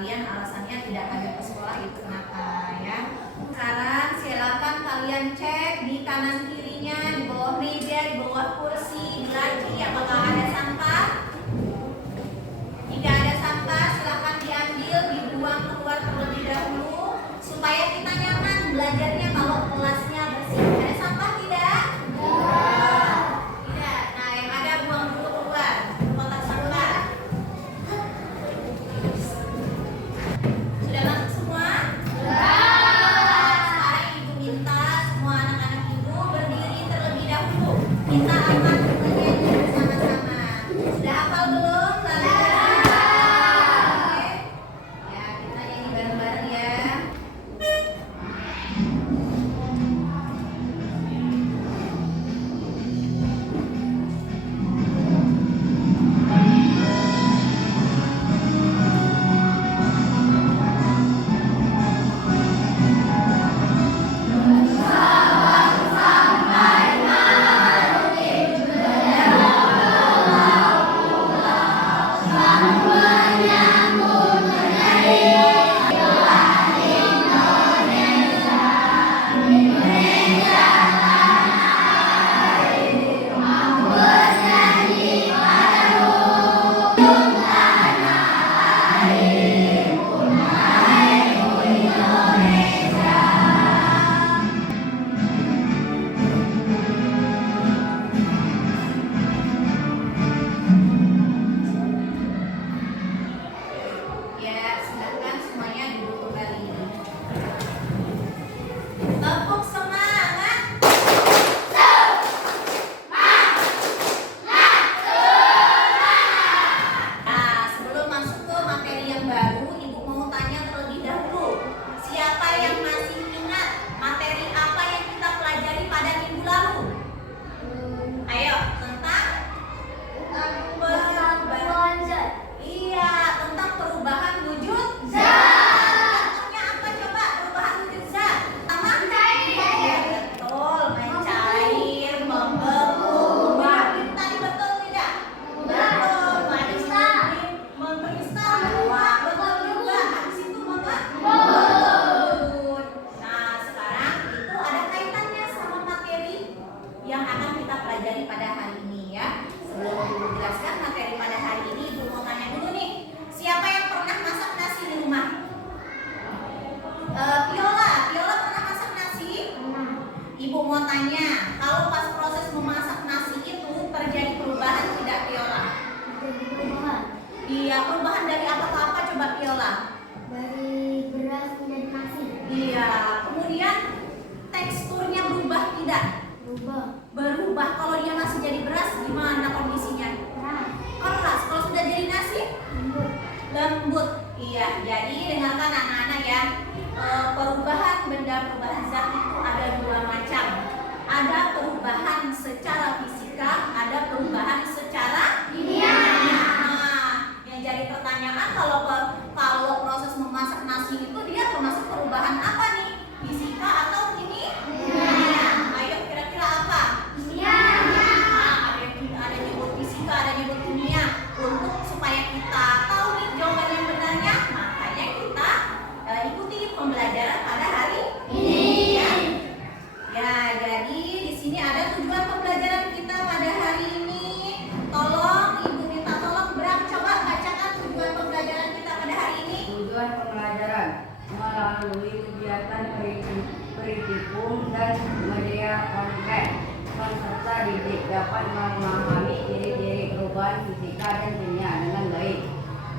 kalian alasannya tidak hadir ke sekolah itu kenapa ya. Sekarang silakan kalian cek di kanan kirinya, di bawah meja, di bawah kursi, di laci apakah ada sampah. Jika ada sampah silakan diambil, dibuang keluar terlebih dahulu supaya kita nyaman belajarnya kalau kelasnya bersih. Ada sampah tidak? Tidak. Nah, yang ada buang dulu keluar kotak sampah. Sudah masuk semua? Sekarang ibu minta semua anak-anak ibu berdiri terlebih dahulu. Kita akan menyanyi bersama-sama. Sudah hafal belum? Iya, perubahan dari apa ke apa coba Viola? Dari beras menjadi nasi. Iya, kemudian teksturnya berubah tidak? Berubah. Kalau dia masih jadi beras gimana kondisinya? Keras. Kalau sudah jadi nasi? Lembut. Iya, jadi dengarkan anak-anak ya. Perubahan perubahan zat itu ada dua macam. Ada perubahan secara fisika, ada perubahan secara kimia. Jadi pertanyaan kalau proses memasak nasi itu dia termasuk perubahan apa nih? Fisika atau kimia? Ayo kira-kira apa? Kimia. Ada nyebut fisika, ada nyebut kimia. Untuk supaya kita tahu nih jawaban yang benarnya, makanya kita ikuti pembelajaran pada hari ini. Ya, jadi di sini ada tujuan pembelajaran kita pada hari ini. Tolong Ibu minta tolong Bram coba bacakan tujuan pembelajaran kita pada hari ini. Tujuan pembelajaran melalui kegiatan peristikum dan media konkret. Peserta didik dapat memahami ciri-ciri perubahan fisika dan kimia dengan baik.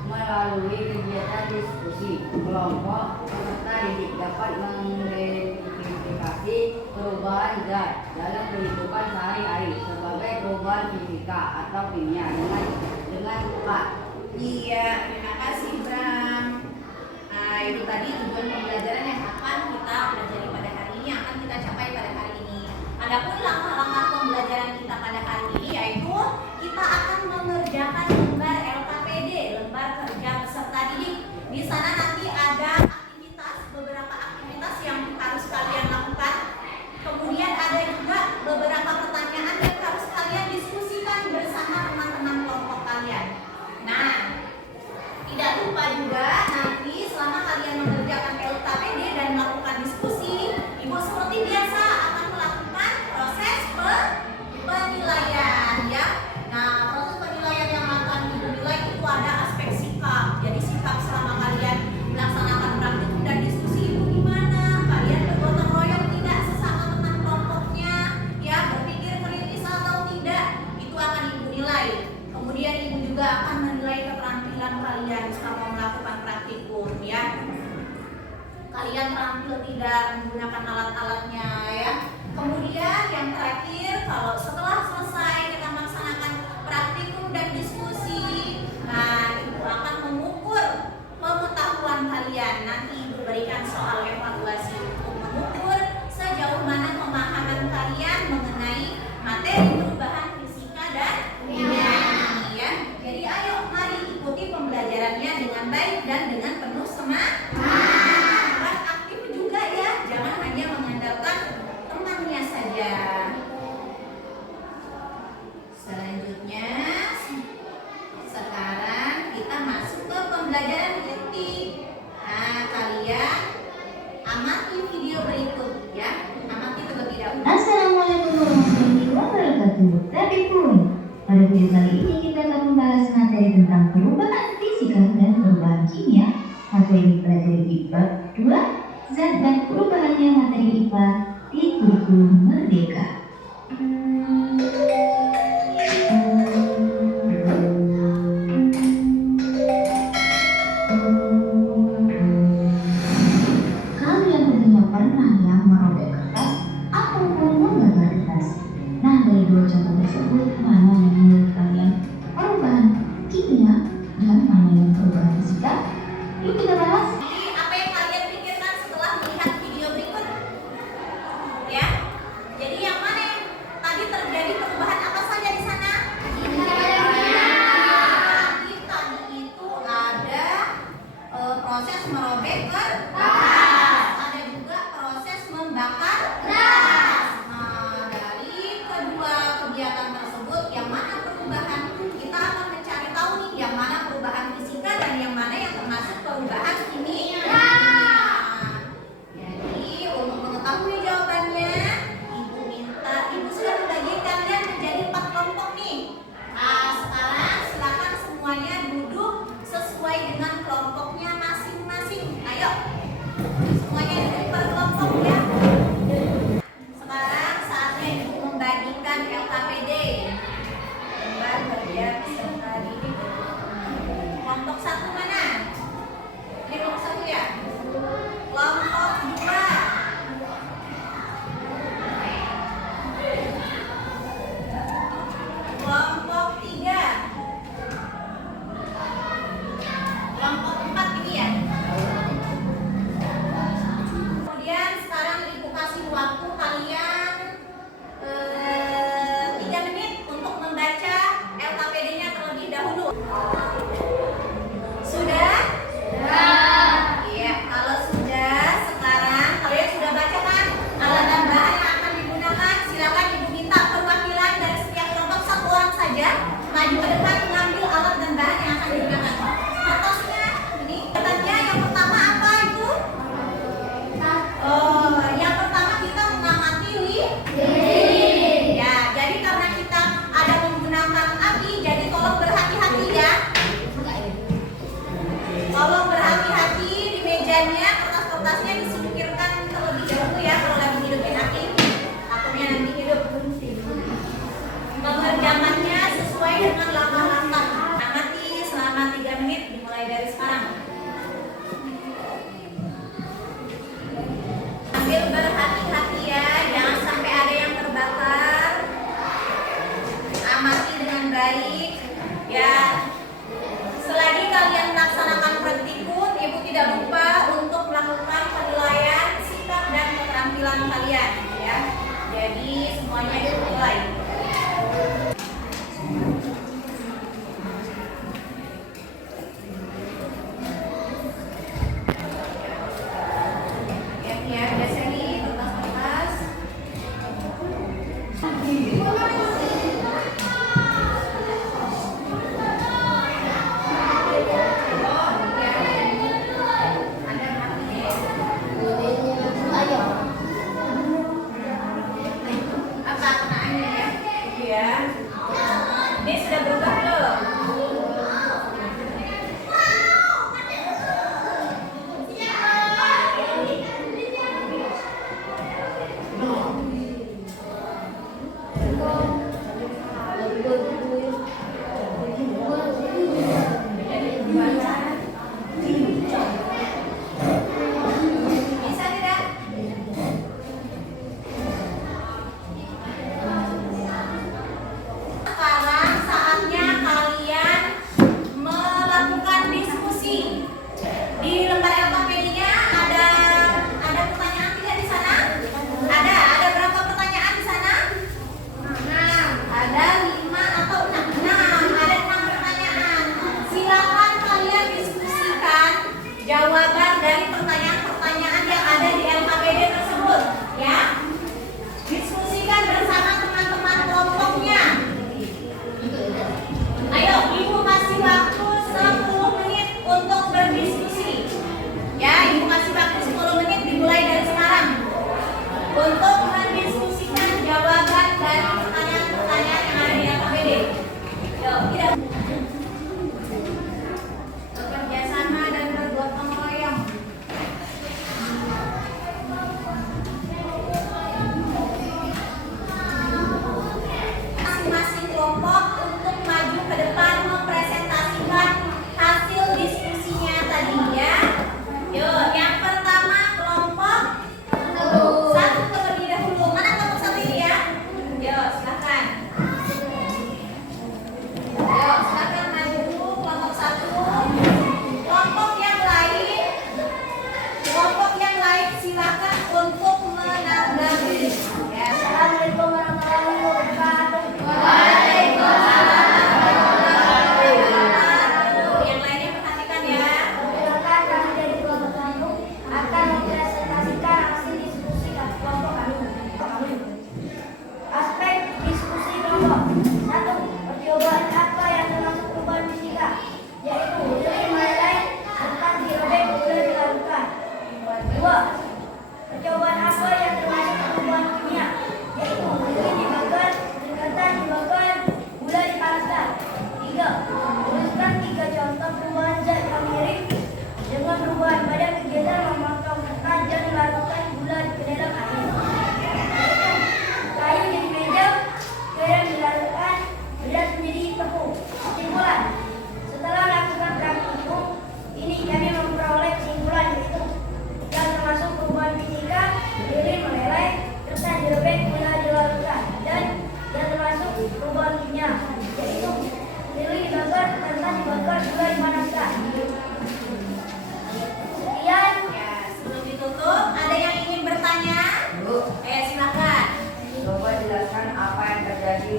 Melalui kegiatan diskusi kelompok, peserta didik dapat mengidentifikasi perubahan zat dalam kehidupan sehari-hari sebagai perubahan fisika atau kimia dengan tepat. Iya, terima kasih Bram. Nah, itu tadi tujuan pembelajaran yang akan kita pelajari pada hari ini, yang akan kita capai pada hari ini. Adapun langkah-langkah pembelajaran kita pada hari ini yaitu kita akan mengerjakan lembar LKPD, lembar kerja peserta didik. Di sana nanti ada beberapa aktivitas yang harus kalian lakukan. Kemudian ada juga beberapa pertanyaan yang harus kalian diskusikan bersama teman-teman kelompok kalian. Nah, tidak lupa juga nanti Kalian terampil tidak menggunakan alat-alatnya ya. Kemudian yang terakhir, kalau setelah selesai kita melaksanakan praktikum dan diskusi, nah Ibu akan mengukur pengetahuan kalian. Nanti Ibu berikan soal evaluasi untuk mengukur sejauh mana pemahaman kalian mengenai materi perubahan fisika dan kimia ya. Jadi ayo mari ikuti pembelajarannya dengan baik dan dengan penuh semangat. Aktif juga ya, jangan hanya mengandalkan temannya saja. Selanjutnya, sekarang kita masuk ke pembelajaran inti. Nah, kalian amati video berikut ya. Amati terlebih dahulu. Assalamualaikum warahmatullahi wabarakatuh. Tapi pun, pada video kali ini kita akan membahas materi tentang perubahan fisika dan perubahan kimia. Materi dipelajari di bab 2, zat dan perubahannya materi IPA di kurikulum Merdeka. Kalian tentunya pernah ya merobek kertas ataupun membakar kertas. Nah, dari dua contoh tersebut, mana yang menurut kalian perubahan kimia dan mana yang perubahan fisika? Yuk kita bahas. Jadi, apa yang kalian pikirkan setelah melihat video berikut? Ya. Jadi yang mana yang tadi terjadi perubahan apa saja di sana? Tadi itu ada proses merobek kertas. Ada juga proses membakar kertas. Nah, dari kedua kegiatan tersebut, yang mana perubahan? Kita akan mencari tahu nih yang mana perubahan fisika dan yang mana yang termasuk perubahan kimia. Jadi untuk mengetahui jawabannya, Ibu sudah membagi kalian menjadi 4 kelompok nih. Nah, sekarang silakan semuanya duduk sesuai dengan kelompoknya masing-masing. Ayo, semuanya duduk per kelompok ya.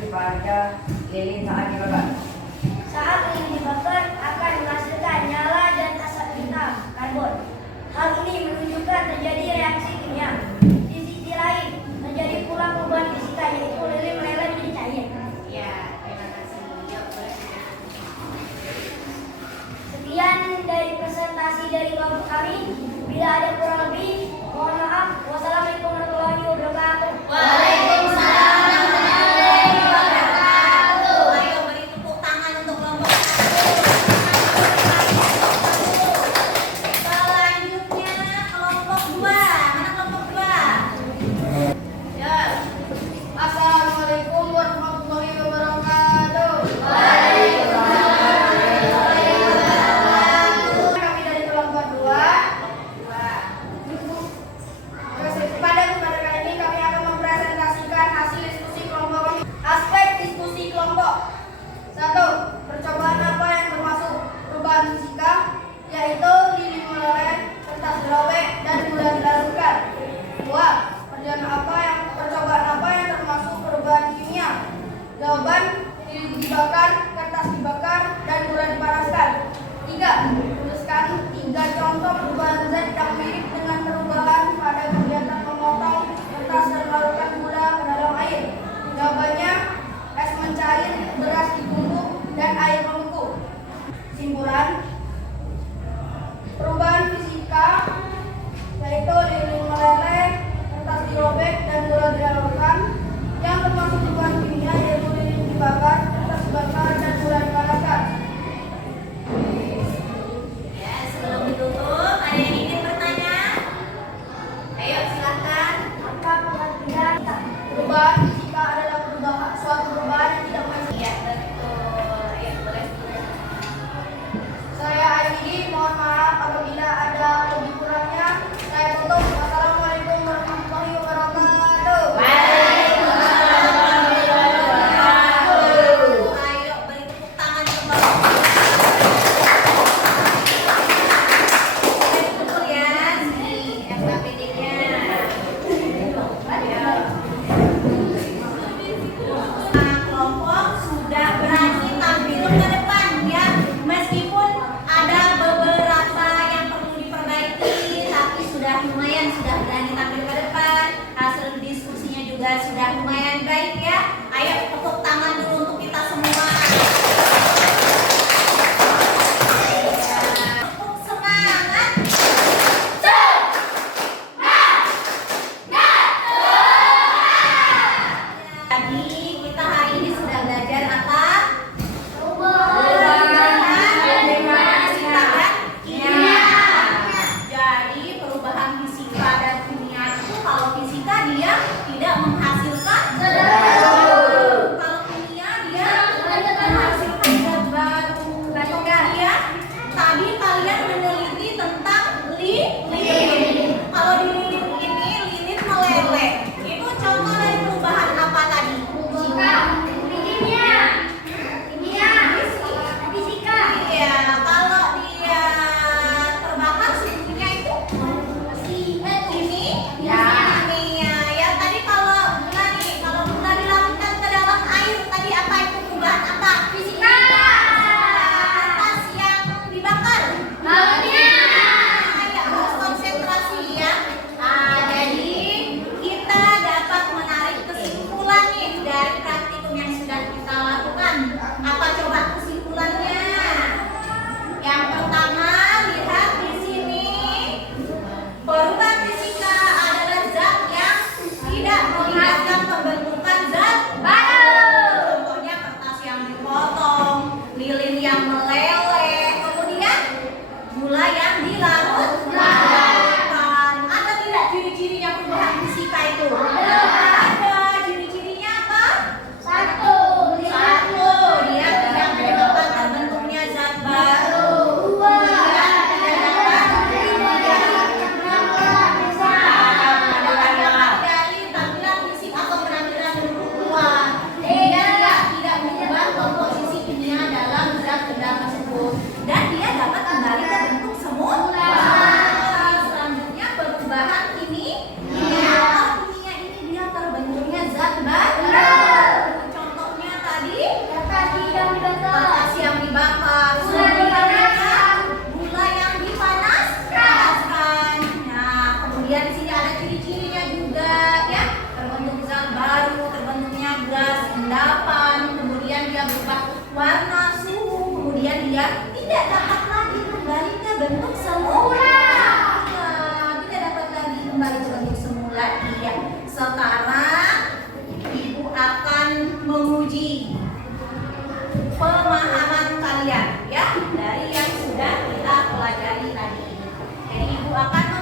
pada lilin saat dibakar. Saat lilin dibakar akan menghasilkan nyala dan asap hitam karbon. Hal ini menunjukkan terjadi reaksi kimia. Di sisi lain, terjadi pula perubahan fisika yaitu lilin meleleh menjadi cair. Ya, terima kasih. Yuk, boleh. Sekian dari presentasi dari kelompok kami. Bila ada kurang lebih, mohon maaf. Wassalamualaikum warahmatullahi wabarakatuh. Waalaikumsalam warahmatullahi wabarakatuh. Ayo beri tepuk tangan untuk kelompok 1. Selanjutnya kelompok 2. Mana kelompok 2? Ya. Assalamualaikum warahmatullahi wabarakatuh. Kami dari kelompok 2. Pada kesempatan kali ini kami akan mempresentasikan hasil diskusi kelompok kami. Aspek diskusi kelompok. 1. Percobaan apa yang termasuk perubahan fisika, yaitu lilin meleleh, kertas dirobek, dan gula dilarutkan. 2. Percobaan apa yang termasuk perubahan kimia? Jawaban: lilin dibakar, kertas dibakar, dan gula dipanaskan. 3. Tuliskan 3 contoh perubahan zat yang mirip dengan perubahan pada kegiatan memotong kertas dan melarutkan gula ke dalam air. Jawabannya: es mencair, beras ditumbuk, dan air membeku. Kesimpulan: perubahan fisika yaitu lilin meleleh, kertas dirobek, dan gula dilarutkan. Yang termasuk perubahan kimia yaitu lilin dibakar, kertas dibakar, dan gula dipanaskan. Ya, sebelum ditutup, ada yang ingin bertanya? Ayo silahkan. Maka pengertian perubahan fisika adalah suatu perubahan yang tidak menghasilkan. Iya, betul. Ayo, boleh. Saya akhiri, mohon maaf apabila ada lebih kurangnya. Saya tutup. Wassalamualaikum warahmatullahi wabarakatuh. Waalaikumsalam warahmatullahi wabarakatuh. Ayo beri tepuk tangan kembali. Betul ya, si FKPD-nya. Ayo. Kelompok sudah berani tampil ke depan ya, meskipun ada beberapa yang perlu diperbaiki, tapi sudah lumayan, sudah berani tampil ke depan. Hasil diskusinya juga sudah lumayan baik ya. Ayo tepuk tangan dulu untuk kita semua. Tepuk semangat. Jadi kita hari ini sudah belajar apa? Jadi perubahan fisika dan kimia itu kalau fisika dia tidak menghasilkan kalian tidak dapat lagi kembali ke bentuk semula. Tidak dapat lagi kembali ke bentuk semula. Iya. Sekarang ibu akan menguji pemahaman kalian ya dari yang sudah kita pelajari tadi. Jadi ibu akan